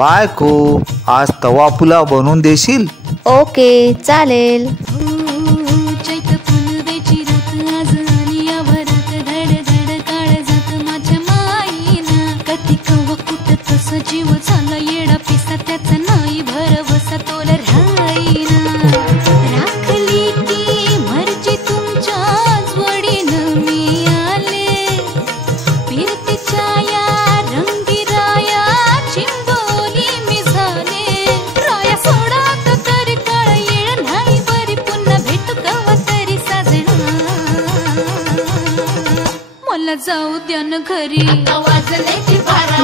बायको, आज तवा पुलाव बनवून देशील? ओके, चालेल. जीव झाला येडा पिसा त्याचा नाही भरवसा तोल राहीना. राखली ती मर्जी तुमच्याच वडीनं मी आले. फिरतीच्या या रंगी राया चिंबोली मी झाले. राया सोडा तर तरी काळ येळ नाही बरी पुन्हा भेटू कवा तरी साजना. मला जाऊ द्या न घरी. वाजले की बारा